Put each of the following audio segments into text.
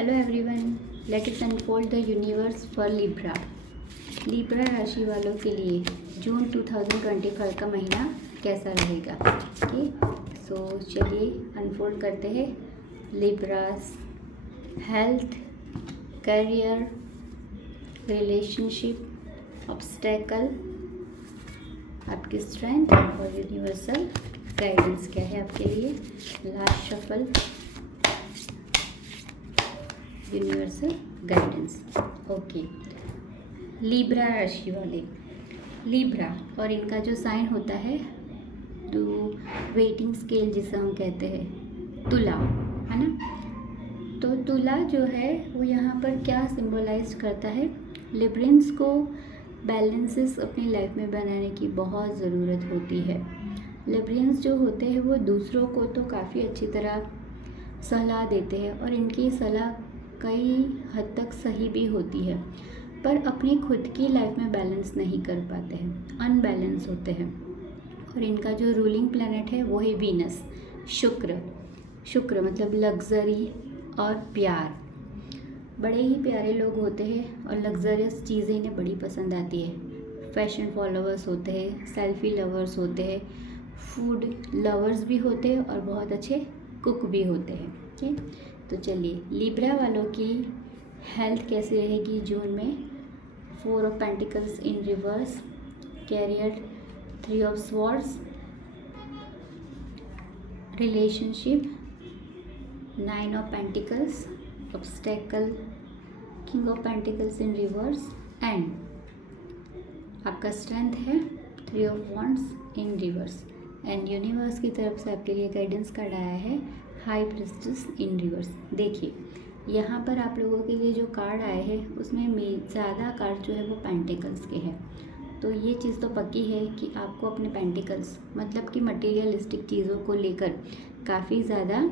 Hello everyone, let us unfold the universe for Libra. Libra राशि वालों के लिए जून 2025 का महीना कैसा रहेगा। ओके, सो चलिए अनफोल्ड करते हैं। Libras health, career, relationship, obstacle, आपकी स्ट्रेंथ और यूनिवर्सल गाइडेंस क्या है आपके लिए। Last shuffle, universal guidance. Okay, Libra राशि वाले, लिब्रा और इनका जो साइन होता है तो वेटिंग स्केल जिसे हम कहते हैं तुला, है ना। तो तुला जो है वो यहाँ पर क्या सिंबलाइज करता है। लिब्रेंस को बैलेंसेस अपनी लाइफ में बनाने की बहुत ज़रूरत होती है। लिब्रेंस जो होते हैं वो दूसरों को तो काफ़ी अच्छी तरह सलाह देते हैं और इनकी सलाह कई हद तक सही भी होती है, पर अपनी खुद की लाइफ में बैलेंस नहीं कर पाते हैं, अनबैलेंस होते हैं। और इनका जो रूलिंग प्लैनेट है वो है वीनस, शुक्र मतलब लग्जरी और प्यार। बड़े ही प्यारे लोग होते हैं और लग्जरियस चीज़ें इन्हें बड़ी पसंद आती है। फैशन फॉलोअर्स होते हैं, सेल्फी लवर्स होते हैं, फूड लवर्स भी होते हैं और बहुत अच्छे कुक भी होते हैं। ठीक, तो चलिए लिब्रा वालों की हेल्थ कैसी रहेगी जून में। 4 of pentacles in reverse, career 3 of swords, relationship 9 of pentacles, obstacle king of pentacles in reverse and आपका स्ट्रेंथ है 3 of wands in reverse. And universe की तरफ से आपके लिए गाइडेंस कार्ड आया है हाई प्रिस्टेस इन रिवर्स। देखिए यहाँ पर आप लोगों के लिए जो कार्ड आए हैं उसमें ज़्यादा कार्ड जो है वो पेंटिकल्स के हैं। तो ये चीज़ तो पक्की है कि आपको अपने पेंटिकल्स मतलब कि मटेरियलिस्टिक चीज़ों को लेकर काफ़ी ज़्यादा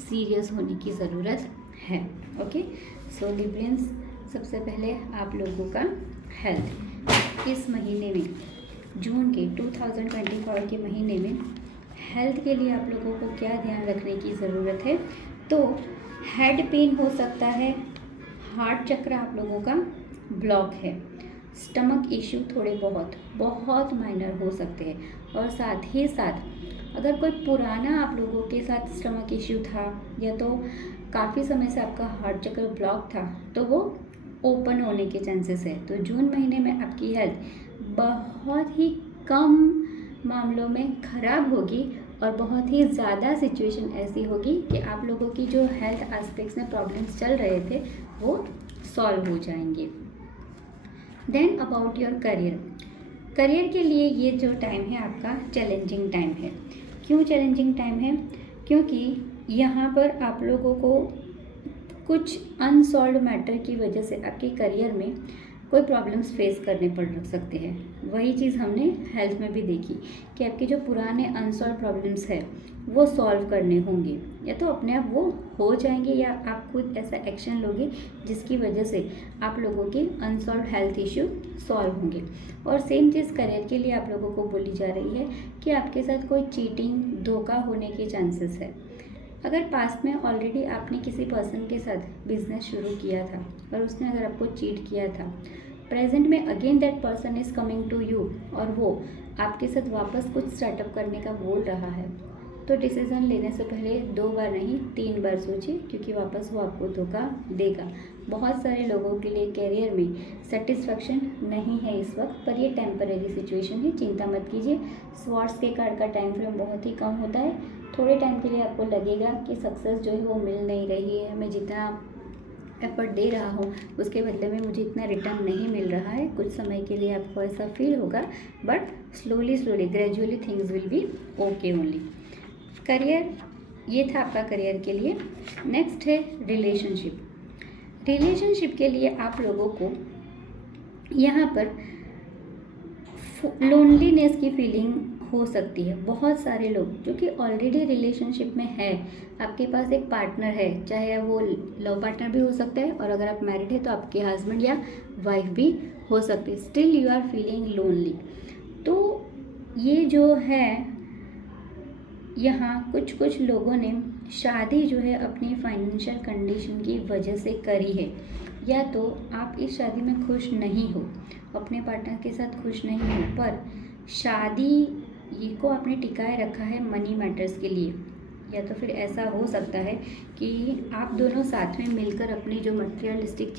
सीरियस होने की ज़रूरत है। ओके, सो लिब्रियंस, सबसे पहले आप लोगों का हेल्थ इस महीने में, जून के 2024 के महीने में हेल्थ के लिए आप लोगों को क्या ध्यान रखने की ज़रूरत है। तो हेड पेन हो सकता है, हार्ट चक्र आप लोगों का ब्लॉक है, स्टमक इश्यू थोड़े बहुत माइनर हो सकते हैं, और साथ ही साथ अगर कोई पुराना आप लोगों के साथ स्टमक इश्यू था या तो काफ़ी समय से आपका हार्ट चक्र ब्लॉक था तो वो ओपन होने के चांसेस है। तो जून महीने में आपकी हेल्थ बहुत ही कम मामलों में ख़राब होगी और बहुत ही ज़्यादा सिचुएशन ऐसी होगी कि आप लोगों की जो हेल्थ एस्पेक्ट्स में प्रॉब्लम्स चल रहे थे वो सॉल्व हो जाएंगे। देन अबाउट योर करियर के लिए ये जो टाइम है आपका चैलेंजिंग टाइम है। क्यों चैलेंजिंग टाइम है? क्योंकि यहाँ पर आप लोगों को कुछ अनसॉल्व मैटर की वजह से आपके करियर में कोई प्रॉब्लम्स फेस करने पड़ सकते हैं। वही चीज़ हमने हेल्थ में भी देखी कि आपके जो पुराने अनसॉल्व प्रॉब्लम्स है वो सॉल्व करने होंगे, या तो अपने आप वो हो जाएंगे या आप खुद ऐसा एक्शन लोगे जिसकी वजह से आप लोगों के अनसॉल्व हेल्थ इश्यू सॉल्व होंगे। और सेम चीज़ करियर के लिए आप लोगों को बोली जा रही है कि आपके साथ कोई चीटिंग, धोखा होने के चांसेस है। अगर पास्ट में ऑलरेडी आपने किसी पर्सन के साथ बिजनेस शुरू किया था और उसने अगर आपको चीट किया था, प्रेजेंट में again that person is coming to you और वो आपके साथ वापस कुछ स्टार्टअप करने का बोल रहा है, तो डिसीज़न लेने से पहले 2 बार नहीं 3 बार सोचिए, क्योंकि वापस वो आपको धोखा देगा। बहुत सारे लोगों के लिए करियर में सेटिस्फैक्शन नहीं है इस वक्त, पर ये टेम्परेरी सिचुएशन है, चिंता मत कीजिए। स्वॉर्ड्स के कार्ड का टाइम फ्रेम बहुत ही कम होता है। थोड़े टाइम के लिए आपको लगेगा कि सक्सेस जो है वो मिल नहीं रही है, मैं जितना एफर्ट दे रहा हूँ उसके बदले में मुझे इतना रिटर्न नहीं मिल रहा है। कुछ समय के लिए आपको ऐसा फील होगा, but slowly gradually things will be okay only. Career, ये था आपका करियर के लिए। नेक्स्ट है रिलेशनशिप के लिए आप लोगों को यहाँ पर लोनलीनेस की फीलिंग हो सकती है। बहुत सारे लोग जो कि ऑलरेडी रिलेशनशिप में है, आपके पास एक पार्टनर है, चाहे वो लव पार्टनर भी हो सकता है और अगर आप मैरिड है तो आपके हस्बैंड या वाइफ भी हो सकते हैं, still you are feeling lonely. तो ये जो है यहाँ कुछ लोगों ने शादी जो है अपनी फाइनेंशियल कंडीशन की वजह से करी है, या तो आप इस शादी में खुश नहीं हो, अपने पार्टनर के साथ खुश नहीं हो, पर शादी ये को आपने टिकाए रखा है मनी मैटर्स के लिए, या तो फिर ऐसा हो सकता है कि आप दोनों साथ में मिलकर अपनी जो मटेरियलिस्टिक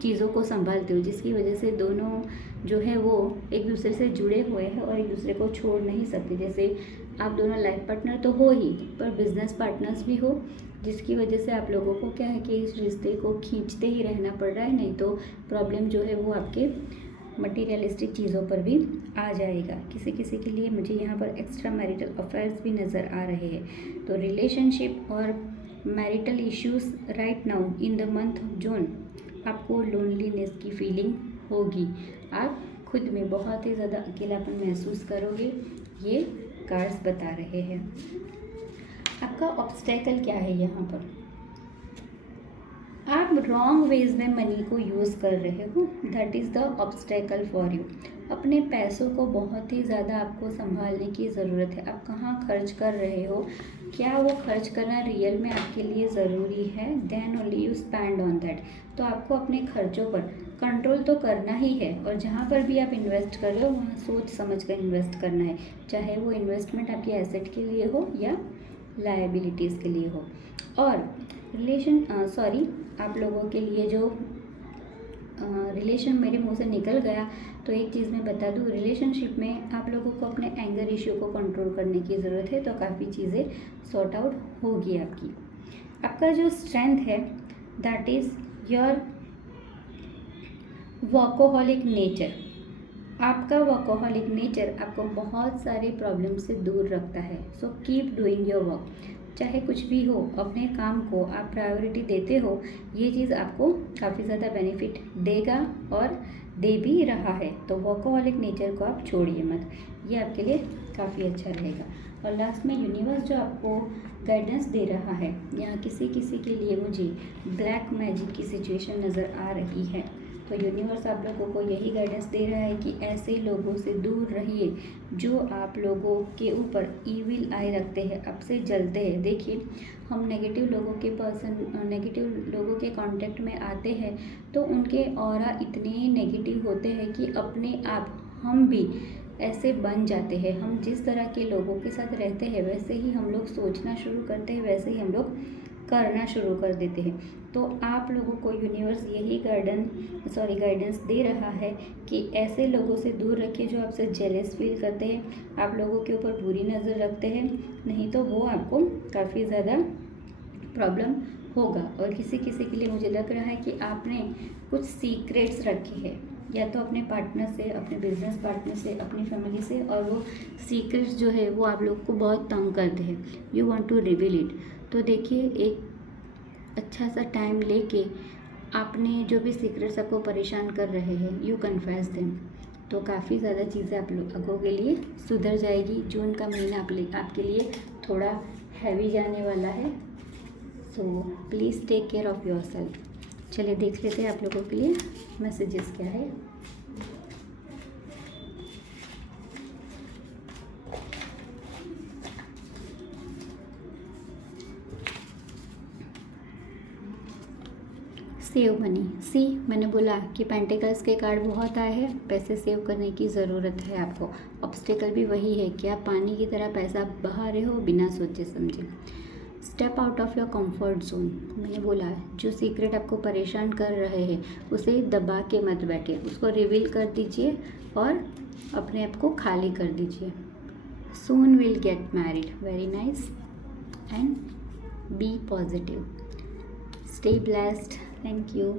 चीज़ों को संभालते हो, जिसकी वजह से दोनों जो है वो एक दूसरे से जुड़े हुए हैं और एक दूसरे को छोड़ नहीं सकते। जैसे आप दोनों लाइफ पार्टनर तो हो ही, पर बिजनेस पार्टनर्स भी हो, जिसकी वजह से आप लोगों को क्या है कि इस रिश्ते को खींचते ही रहना पड़ रहा है, नहीं तो प्रॉब्लम जो है वो आपके मटीरियलिस्टिक चीज़ों पर भी आ जाएगा। किसी किसी के लिए मुझे यहाँ पर एक्स्ट्रा मैरिटल अफेयर्स भी नज़र आ रहे हैं। तो रिलेशनशिप और marital issues right now in the month of June, आपको लोनलीनेस की फीलिंग होगी, आप खुद में बहुत ही ज़्यादा अकेलापन महसूस करोगे, ये कार्ड्स बता रहे हैं। आपका ऑब्स्टेकल क्या है यहाँ पर, आप रॉन्ग वेज में मनी को यूज़ कर रहे हो, that is the obstacle for you. अपने पैसों को बहुत ही ज़्यादा आपको संभालने की ज़रूरत है। आप कहाँ खर्च कर रहे हो, क्या वो खर्च करना रियल में आपके लिए ज़रूरी है, then only you spend on that. तो आपको अपने खर्चों पर कंट्रोल तो करना ही है, और जहाँ पर भी आप इन्वेस्ट कर रहे हो वहाँ सोच समझ कर इन्वेस्ट करना है, चाहे वो इन्वेस्टमेंट आपकी एसेट के लिए हो या लायबिलिटीज़ के लिए हो। और आप लोगों के लिए जो रिलेशन मेरे मुंह से निकल गया, तो एक चीज़ मैं बता दूँ, रिलेशनशिप में आप लोगों को अपने एंगर इश्यू को कंट्रोल करने की ज़रूरत है, तो काफ़ी चीज़ें सॉर्ट आउट होगी आपकी। आपका जो स्ट्रेंथ है that is your workaholic nature. आपका वर्कोहॉलिक नेचर आपको बहुत सारे प्रॉब्लम से दूर रखता है। So keep doing your work, चाहे कुछ भी हो, अपने काम को आप प्रायोरिटी देते हो, ये चीज़ आपको काफ़ी ज़्यादा बेनिफिट देगा और दे भी रहा है। तो वर्कोहॉलिक नेचर को आप छोड़िए मत, ये आपके लिए काफ़ी अच्छा रहेगा। और लास्ट में यूनिवर्स जो आपको गाइडेंस दे रहा है, यहाँ किसी किसी के लिए मुझे ब्लैक मैजिक की सिचुएशन नज़र आ रही है। तो यूनिवर्स आप लोगों को यही गाइडेंस दे रहा है कि ऐसे लोगों से दूर रहिए जो आप लोगों के ऊपर ईविल आई रखते हैं, आपसे जलते हैं। देखिए, हम नेगेटिव लोगों के कांटेक्ट में आते हैं तो उनके ऑरा इतने नेगेटिव होते हैं कि अपने आप हम भी ऐसे बन जाते हैं। हम जिस तरह के लोगों के साथ रहते हैं वैसे ही हम लोग सोचना शुरू करते हैं, वैसे ही हम लोग करना शुरू कर देते हैं। तो आप लोगों को यूनिवर्स यही गाइडेंस दे रहा है कि ऐसे लोगों से दूर रखिए जो आपसे जेलस फील करते हैं, आप लोगों के ऊपर बुरी नज़र रखते हैं, नहीं तो वो आपको काफ़ी ज़्यादा प्रॉब्लम होगा। और किसी किसी के लिए मुझे लग रहा है कि आपने कुछ सीक्रेट्स रखे हैं, या तो अपने पार्टनर से, अपने बिजनेस पार्टनर से, अपनी फैमिली से, और वो सीक्रेट्स जो है वो आप लोग को बहुत तंग करते हैं, you want to reveal it. तो देखिए, एक अच्छा सा टाइम लेके आपने जो भी सीक्रेट्स आपको परेशान कर रहे हैं, यू कन्फेस देम, तो काफ़ी ज़्यादा चीज़ें आप लोगों के लिए सुधर जाएगी। जून का महीना आपके लिए थोड़ा हैवी जाने वाला है, so please take care of yourself. चलिए देख लेते हैं आप लोगों के लिए मैसेजेस क्या है। सेव मनी, सी मैंने बोला कि पेंटिकल्स के कार्ड बहुत आए हैं, पैसे सेव करने की ज़रूरत है आपको। ऑब्स्टेकल भी वही है कि आप पानी की तरह पैसा बहा रहे हो बिना सोचे समझे। Step out of your comfort zone, मैंने बोला जो सीक्रेट आपको परेशान कर रहे हैं उसे दबा के मत बैठिए, उसको रिवील कर दीजिए और अपने आप को खाली कर दीजिए। Soon will get married, very nice, and be positive, stay blessed, thank you.